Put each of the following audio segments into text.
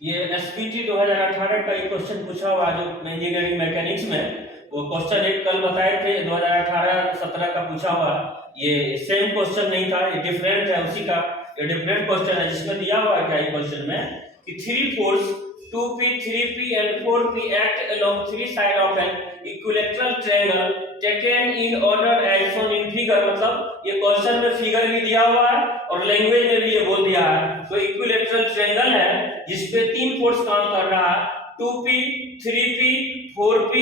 ये एसपीटी 2018 का एक क्वेश्चन पूछा हुआ जो इंजीनियरिंग मैकेनिक्स में, वो क्वेश्चन एक कल बताए थे 2018-17 का पूछा हुआ। ये सेम क्वेश्चन नहीं था, ये डिफरेंट है उसी का। ये डिफरेंट क्वेश्चन है जिसमें दिया हुआ है क्या ये क्वेश्चन में कि three force 2p 3p and 4p act along three sides of an equilateral triangle taken in order as shown in figure। मतलब ये क्वेश्चन में फिगर भी दिया हुआ है और लैंग्वेज में भी ये बोल दिया है। तो इक्विलेटरल ट्रायंगल है जिसपे तीन फोर्स काम कर रहा है, 2p 3p 4p,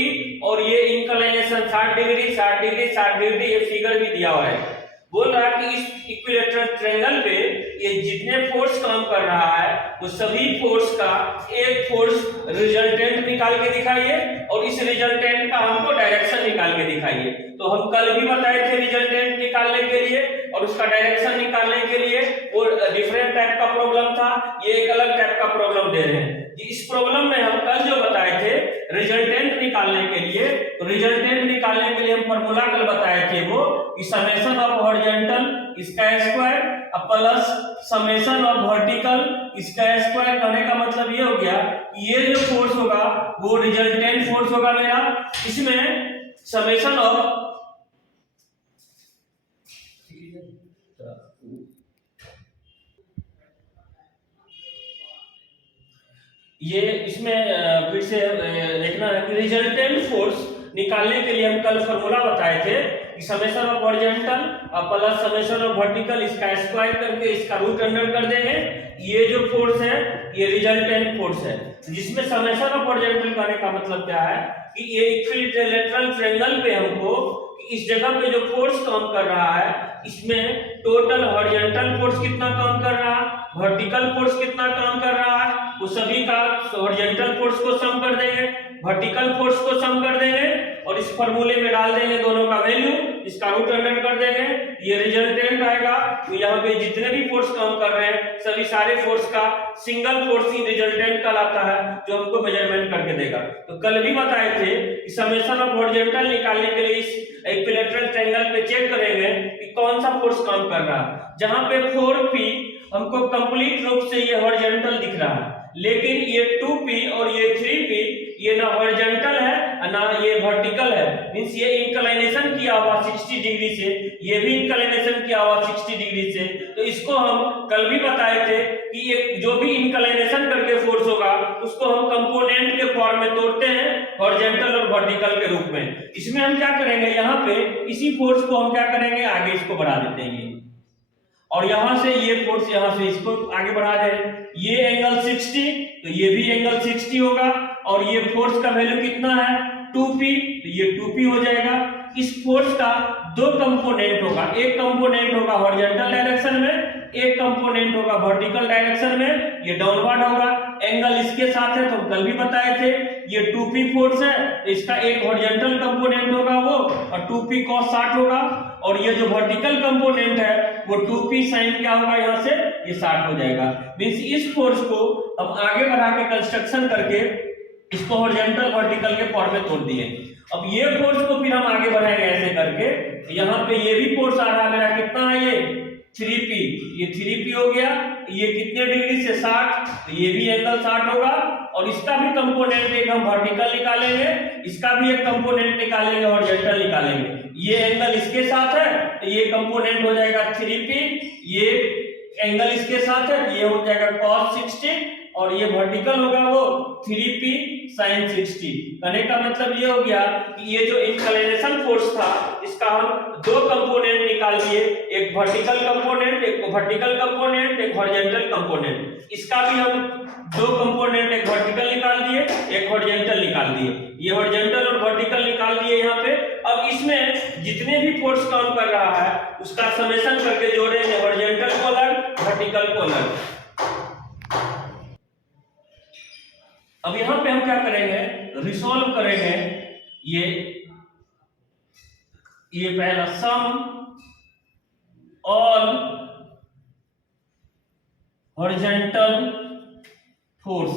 और ये इंक्लिनेशन 60 डिग्री 60 डिग्री 60 डिग्री, ये फिगर भी दिया हुआ है। बोल रहा है कि इस इक्विलेटरल ट्रायंगल पे ये जितने फोर्स काम कर रहा है वो सभी फोर्स का एक फोर्स रिजल्टेंट निकाल के दिखाइए और इस रिजल्टेंट का हमको डायरेक्शन निकाल के दिखाइए। तो हम कल भी बताए थे रिजल्टेंट निकालने के लिए और उसका डायरेक्शन निकालने के लिए वो डिफरेंट टाइप का प्रॉब्लम था, ये एक अलग टाइप का प्रॉब्लम दे रहे हैं। इस प्रॉब्लम में हम कल जो बताए थे रिजल्टेंट निकालने के लिए, तो रिजल्टेंट निकालने के लिए हम फार्मूला कल बताए थे वो कि समेशन ऑफ हॉरिजॉन्टल इसका square plus summation of vertical इसका स्क्वायर। करने का मतलब ये हो गया कि ये जो फोर्स होगा वो रिजल्टेंट फोर्स होगा मेरा। इसमें समेशन ऑफ ये इसमें फिर से देखना है कि रिजल्टेंट फोर्स निकालने के लिए हम कल फार्मूला बताए थे कि summation of horizontal plus summation of vertical इसका स्क्वायर करके इसका रूट अंडर कर देंगे। ये जो फोर्स है ये रिजल्टेंट फोर्स है, जिसमें समेशन ऑफ हॉरिजॉन्टल करने का मतलब क्या है कि ये इक्विलैटरल ट्रायंगल पे हमको इस जगह पे जो फोर्स काम कर रहा है इसमें टोटल हॉरिजॉन्टल फोर्स कितना काम कर रहा है, वर्टिकल फोर्स कितना काम कर रहा है, वो सभी का हॉरिजॉन्टल फोर्स को सम कर देंगे, वर्टिकल फोर्स को सम कर देंगे और इस फार्मूले में डाल देंगे दोनों का वैल्यू, इसका रूट अंडर कर देंगे, ये रिजल्टेंट आएगा। तो यहाँ पे जितने भी फोर्स काम कर रहे हैं सभी सारे फोर्स का सिंगल फोर्स ही रिजल्टेंट कहलाता है जो हमको मेजरमेंट करके देगा। तो कल भी बताए थे कि समेशन ऑफ हॉरिजॉन्टल निकालने के लिए इस इक्विलैटरल ट्रायंगल पे चेक करेंगे कि कौन सा फोर्स काम कर रहा है। जहां पे 4p हमको कंप्लीट रूप से ये हॉरिजॉन्टल दिख रहा है, लेकिन ये 2p और ये 3p ये ना हॉरिजॉन्टल है ना ये वर्टिकल है, मींस ये इंक्लिनेशन किया हुआ 60 डिग्री से, ये भी इंक्लिनेशन किया हुआ 60 डिग्री से। तो इसको हम कल भी बताए थे कि ये जो भी इंक्लिनेशन करके फोर्स होगा उसको हम कंपोनेंट के फॉर्म में तोड़ते हैं हॉरिजॉन्टल और वर्टिकल के रूप में। इसमें हम क्या करेंगे, यहाँ पे इसी फोर्स को हम क्या करेंगे आगे इसको बढ़ा देते हैं और यहां से ये फोर्स यहां से इसको आगे बढ़ा दे, ये एंगल 60 तो ये भी एंगल 60 होगा और ये फोर्स का वैल्यू कितना है 2p, तो ये 2p हो जाएगा। इस फोर्स का दो कंपोनेंट होगा, एक कंपोनेंट होगा हॉरिजॉन्टल डायरेक्शन में, एक कंपोनेंट होगा वर्टिकल डायरेक्शन में, ये डाउनवर्ड होगा। एंगल इसके साथ है तो कल भी बताए थे ये 2p फोर्स है, इसका एक हॉरिजॉन्टल कंपोनेंट होगा वो और 2p cos 60 होगा, और ये जो वर्टिकल कंपोनेंट है वो 2p sin क्या होगा यहाँ से ये 60 हो जाएगा। मींस इस फोर्स को हम आगे बढ़ा के कंस्ट्रक्शन करके इसको हॉरिजॉन्टल वर्टिकल के फॉर्म में तोड़ दिए। अब ये फोर्स को फिर हम आगे बढ़ाएंगे ऐसे करके, यहाँ पे ये भी फोर्स आ रहा है मेरा कितना है ये 3p, ये 3p हो गया, ये कितने डिग्री से 60, तो ये भी एंगल 60 होगा और इसका भी कंपोनेंट एक हम वर्टिकल निकालेंगे, इसका भी एक कंपोनेंट निकालेंगे हॉरिजॉन्टल निकालेंगे। ये एंगल इसके साथ है तो ये कंपोनेंट हो जाएगा 3p, ये एंगल इसके साथ है ये हो जाएगा cos 60 और ये वर्टिकल होगा वो 3p sin 60। कहने का मतलब ये हो गया कि ये जो इंक्लिनेशन फोर्स था इसका हम दो कंपोनेंट निकाल दिए, एक वर्टिकल कंपोनेंट एक हॉरिजॉन्टल कंपोनेंट। इसका भी हम दो कंपोनेंट एक वर्टिकल निकाल दिए एक हॉरिजॉन्टल निकाल दिए, ये हॉरिजॉन्टल और वर्टिकल निकाल दिए यहाँ पे। अब इसमें जितने भी फोर्स काम कर रहा है उसका समेशन करके जोड़ेंगे हॉरिजॉन्टल पोलर वर्टिकल पोलर। अब यहां पे हम क्या करेंगे रिसॉल्व करेंगे ये पहला सम ऑल हॉरिजॉन्टल फोर्स,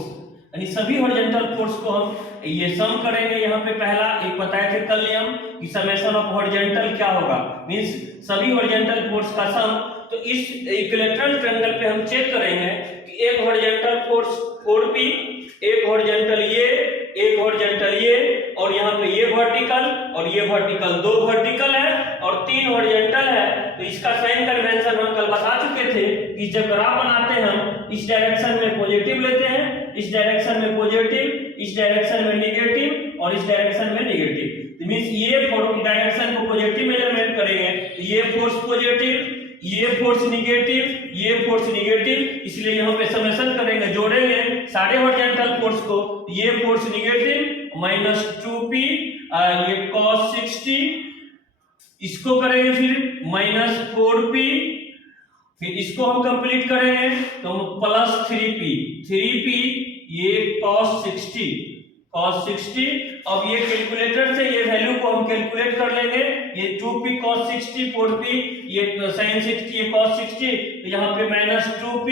यानी सभी हॉरिजॉन्टल फोर्स को हम ये सम करेंगे। यहाँ पे पहला एक बताए थे कल नियम कि समेशन ऑफ हॉरिजॉन्टल क्या होगा, मींस सभी हॉरिजॉन्टल फोर्स का सम। तो इस इक्विलैटरल ट्रायंगल पे हम चेक करेंगे कि एक हॉरिजॉन्टल फोर्स 4p, एक हॉरिजॉन्टल ये, एक हॉरिजॉन्टल ये, और यहाँ पे ये वर्टिकल और ये वर्टिकल, दो वर्टिकल है और तीन हॉरिजॉन्टल है। तो इसका साइन कन्वेंशन हम कल बता चुके थे कि जब ग्राफ बनाते हैं हम इस डायरेक्शन में पॉजिटिव लेते हैं, इस डायरेक्शन में पॉजिटिव, इस डायरेक्शन में नेगेटिव और इस डायरेक्शन में नेगेटिव। तो मींस ये डायरेक्शन को पॉजिटिव मेजरमेंट करेंगे, ये फोर्स पॉजिटिव, ये फोर्स निगेटिव, ये फोर्स निगेटिव, इसलिए यहाँ पे समेशन करेंगे, जोड़ेंगे सारे हॉरिजॉन्टल फोर्स को। ये फोर्स निगेटिव माइनस 2p, ये cos 60, इसको करेंगे फिर माइनस 4p, फिर इसको हम कंप्लीट करेंगे तो प्लस 3p, ये cos 60। अब ये कैलकुलेटर से ये वैल्यू को हम कैलकुलेट कर लेंगे, ये 2p cos 60, 4p ये sin 60, ये cos 60, तो यहाँ पे माइनस 2p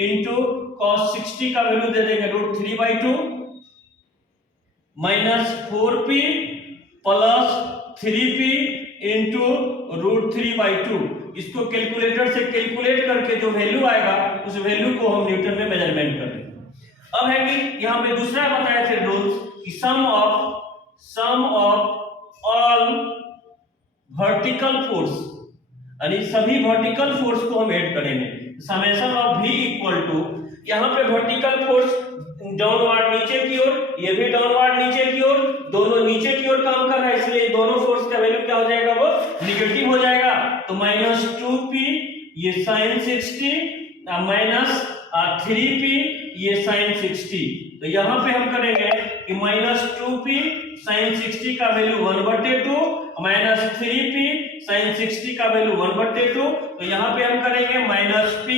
इंटू cos 60 का वैल्यू दे देंगे √3/2 minus 4p plus 3p into √3/2। इसको कैलकुलेटर से कैलकुलेट करके जो वैल्यू आएगा उस वैल्यू को हम न्यूटन में मेजरमेंट कर लेंगे। अब है कि यहाँ पे दूसरा बताया थे रूल्स कि sum of all vertical force, यानी सभी वर्टिकल फोर्स को हम ऐड करेंगे। Summation of v equal to, यहाँ पे वर्टिकल फोर्स डाउनवर्ड नीचे की ओर, ये भी डाउनवर्ड नीचे की ओर, दोनों नीचे की ओर काम कर रहा है, इसलिए दोनों फोर्स का वैल्यू क्या हो जाएगा, वो निगेटिव हो जाएगा। तो माइनस 2p ये sin 60 माइनस 3p ये sin 60। तो यहाँ पे हम करेंगे कि माइनस 2p sin 60 का वैल्यू 1/2 माइनस 3p sin 60 का वैल्यू 1/2। तो यहाँ पे हम करेंगे minus p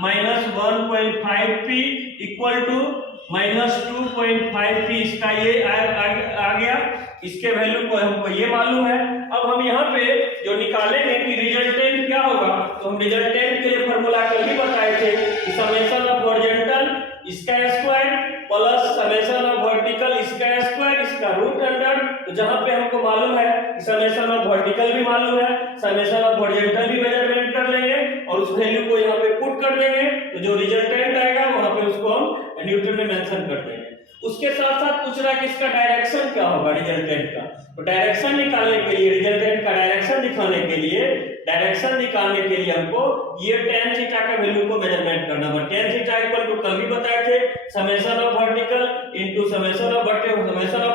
minus 1.5p equal to minus 2.5p, इसका ये आ गया, इसके वैल्यू को हमको ये मालूम है। अब हम यहाँ पे जो निकालेंगे कि रिजल्टेंट क्या होगा, तो हम रिजल्टेंट के लिए फॉर्मूला कल ही बताए थे कि समेशन ऑफ हॉरिजॉन्टल इसका square plus summation of vertical इसका स्क्वायर, इसका रूट अंडर। तो जहां पे हमको मालूम है कि समेशन ऑफ वर्टिकल भी मालूम है, समेशन ऑफ हॉरिजॉन्टल भी मेजरमेंट कर लेंगे और उस वैल्यू को यहाँ पे पुट कर देंगे, तो जो रिजल्टेंट आएगा वहां पे उसको हम न्यूटन में मेंशन कर देंगे। उसके साथ साथ पूछ रहा है कि इसका डायरेक्शन क्या होगा रिजल्टेंट का। तो डायरेक्शन निकालने के लिए, रिजल्टेंट का डायरेक्शन दिखाने के लिए, डायरेक्शन निकालने के लिए हमको ये tan थीटा का वैल्यू को मेजरमेंट करना होगा। tan थीटा इक्वल टू कल भी बताए थे summation of vertical into summation of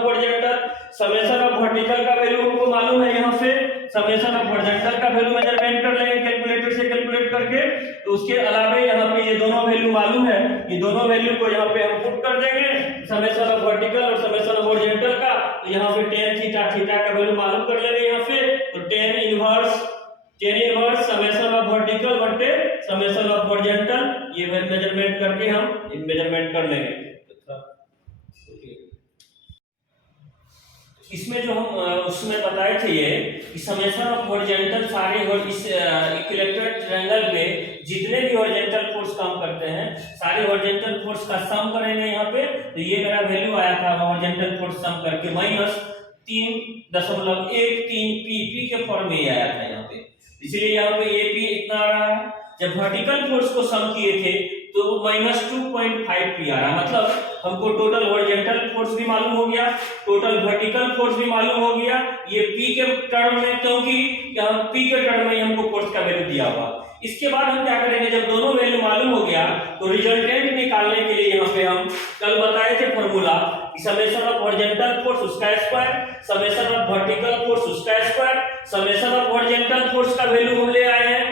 horizontal. Summation of vertical का वैल्यू हमको मालूम है, यहाँ से समेशन ऑफ हॉरिजॉन्टल का वैल्यू मेजरमेंट कर लेंगे कैलकुलेटर से कैलकुलेट करके। तो उसके अलावा यहाँ पे ये दोनों वैल्यू मालूम है, ये दोनों वैल्यू को यहाँ पे हम पुट कर देंगे, समेशन ऑफ वर्टिकल और समेशन ऑफ हॉरिजॉन्टल का। तो यहाँ पे tan थीटा का वैल्यू मालूम कर लेंगे यहाँ से, तो tan inverse summation of vertical बटे समेशन ऑफ हॉरिजॉन्टल, ये मेजरमेंट करके हम मेजरमेंट कर लेंगे। इसमें जो हम उसमें बताए थे ये कि समेशन ऑफ हॉरिजॉन्टल सारे इस इक्विलैटरल ट्रायंगल पे जितने भी हॉरिजॉन्टल फोर्स काम करते हैं सारे हॉरिजॉन्टल फोर्स का सम करेंगे यहाँ पे। तो ये मेरा वैल्यू आया था हॉरिजॉन्टल फोर्स सम करके माइनस 3.13 p के फॉर्म में आया था यहाँ पे, इसलिए यहाँ पे AP इतना आ रहा है। जब वर्टिकल फोर्स को सम किए थे तो माइनस 2.5p आ रहा, मतलब हमको टोटल हॉरिजॉन्टल फोर्स भी मालूम हो गया, टोटल वर्टिकल फोर्स भी मालूम हो गया, ये p के टर्म में, क्योंकि यहाँ p के टर्म में हमको फोर्स का वैल्यू दिया हुआ। इसके बाद हम क्या करेंगे, जब दोनों वैल्यू मालूम हो गया तो रिजल्टेंट निकालने के लिए यहाँ पे हम कल बताए थे फॉर्मूला कि समेशन ऑफ हॉरिजॉन्टल फोर्स उसका square, summation of vertical force उसका square, summation of horizontal force का वैल्यू हम ले आए हैं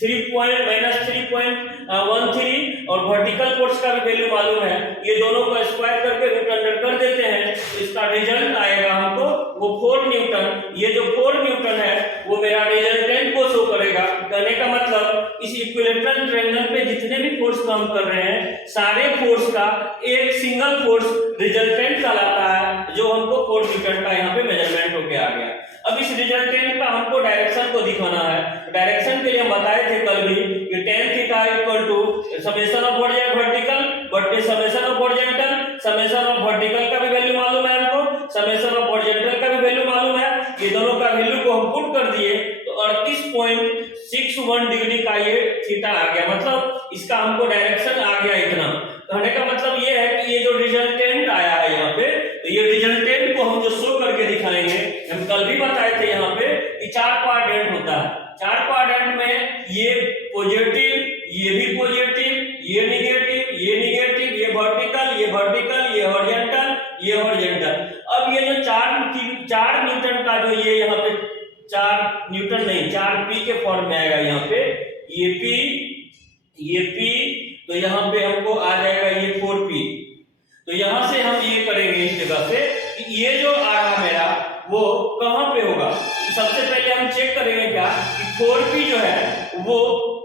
3.13 और वर्टिकल फोर्स का भी वैल्यू मालूम है, ये दोनों को स्क्वायर करके रूट अंडर कर देते हैं, तो इसका रिजल्ट आएगा हमको वो 4 न्यूटन। ये जो 4 न्यूटन है वो मेरा रिजल्टेंट को शो करेगा। कहने का मतलब इस इक्विलैटरल ट्रायंगल पे जितने भी फोर्स काम कर रहे हैं सारे फोर्स का एक सिंगल फोर्स रिजल्टेंट कहलाता है, जो हमको 4 न्यूटन का यहाँ पे मेजरमेंट होके आ गया। अब इस रिजल्टेंट का हमको डायरेक्शन को दिखाना है। डायरेक्शन के लिए हम बताए थे कल भी कि tan theta equal to summation of vertical बटे summation of horizontal. Summation of vertical का भी वैल्यू मालूम है हमको, समेशन ऑफ हॉरिजॉन्टल का भी वैल्यू मालूम है, ये दोनों का वैल्यू को हम पुट कर दिए तो 38.61 डिग्री का ये थीटा आ गया, मतलब इसका हमको डायरेक्शन आ गया इतना। कहने का मतलब ये है ये रिजल्टेंट को हम जो शो करके दिखाएंगे, हम कल भी बताए थे यहाँ पे कि 4 क्वाड्रेंट होता है। 4 क्वाड्रेंट में ये पॉजिटिव, ये भी पॉजिटिव, ये निगेटिव, ये निगेटिव, ये वर्टिकल, ये वर्टिकल, ये हॉरिजॉन्टल, ये हॉरिजॉन्टल। अब ये जो 4 न्यूटन का जो ये यहाँ पे 4 न्यूटन नहीं 4p के फॉर्म में आएगा यहाँ पे, ये p, तो यहाँ पे हमको आ जाएगा ये 4p। तो यहां से हम ये करेंगे इस जगह से कि ये जो आ रहा मेरा वो कहां पे होगा। सबसे पहले हम चेक करेंगे क्या कि 4p जो है वो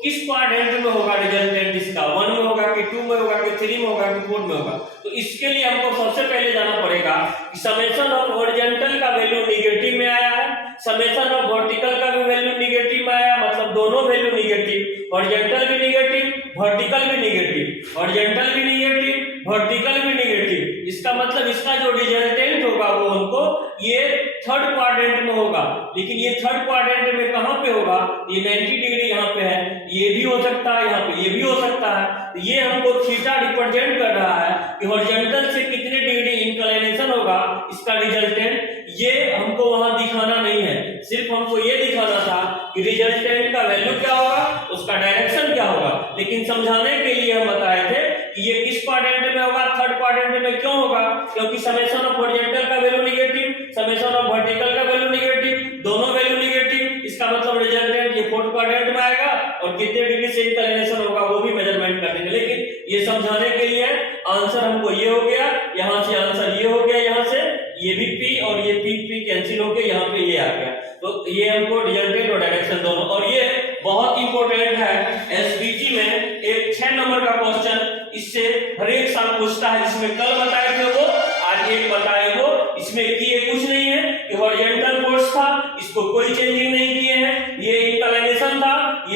किस क्वाड्रेंट में होगा रिजल्टेंट इसका, 1 में होगा कि 2 में होगा कि 3 में होगा कि 4 में होगा। तो इसके लिए हमको सबसे पहले जाना पड़ेगा कि समेशन ऑफ हॉरिजॉन्टल का वैल्यू निगेटिव में आया है, समेशन ऑफ वर्टिकल का भी वैल्यू निगेटिव में आया, मतलब दोनों वैल्यू निगेटिव, हॉरिजॉन्टल भी निगेटिव, वर्टिकल भी निगेटिव, हॉरिजॉन्टल भी निगेटिव, वर्टिकल भी निगेटिव। इसका मतलब इसका जो रिजल्टेंट होगा वो हमको ये 3rd क्वाड्रेंट में होगा। लेकिन ये 3rd क्वाड्रेंट में कहां पे होगा, ये 90 डिग्री यहाँ पे है, ये भी हो सकता है, यहाँ पे ये भी हो सकता है। तो ये हमको थीटा रिप्रेजेंट कर रहा है कि हॉरिजॉन्टल से कितने डिग्री इंक्लिनेशन होगा इसका रिजल्टेंट। ये हमको वहां दिखाना नहीं है, सिर्फ हमको ये दिखाना था कि रिजल्टेंट का वैल्यू क्या होगा, उसका डायरेक्शन क्या होगा। लेकिन समझाने के लिए हम बताए थे कि ये किस क्वाड्रेंट में होगा, 3rd क्वाड्रेंट में क्यों होगा, क्योंकि समेशन ऑफ हॉरिजॉन्टल का value negative, summation of vertical का वैल्यू निगेटिव, दोनों वैल्यू निगेटिव। इसका मतलब रिजल्टेंट ये 4th क्वाड्रेंट में आएगा और कितने डिग्री से इंक्लिनेशन होगा वो भी मेजरमेंट कर देंगे। लेकिन ये समझाने के लिए आंसर हमको ये हो गया, यहां से आंसर ये हो गया, यहां से ये भी p और ये p कैंसिल होके यहाँ पे ये आ गया। तो ये हमको रिजल्टेंट और डायरेक्शन दोनों। और ये बहुत इंपॉर्टेंट है, एसबीटी में एक 6 नंबर का क्वेश्चन इससे हर एक साल पूछता है, जिसमें कल बताए थे वो, आज एक बताए वो। इसमें किए कुछ नहीं है कि हॉरिजॉन्टल फोर्स था, इसको कोई चेंजिंग नहीं किए हैं, ये इंक्लिनेशन था, ये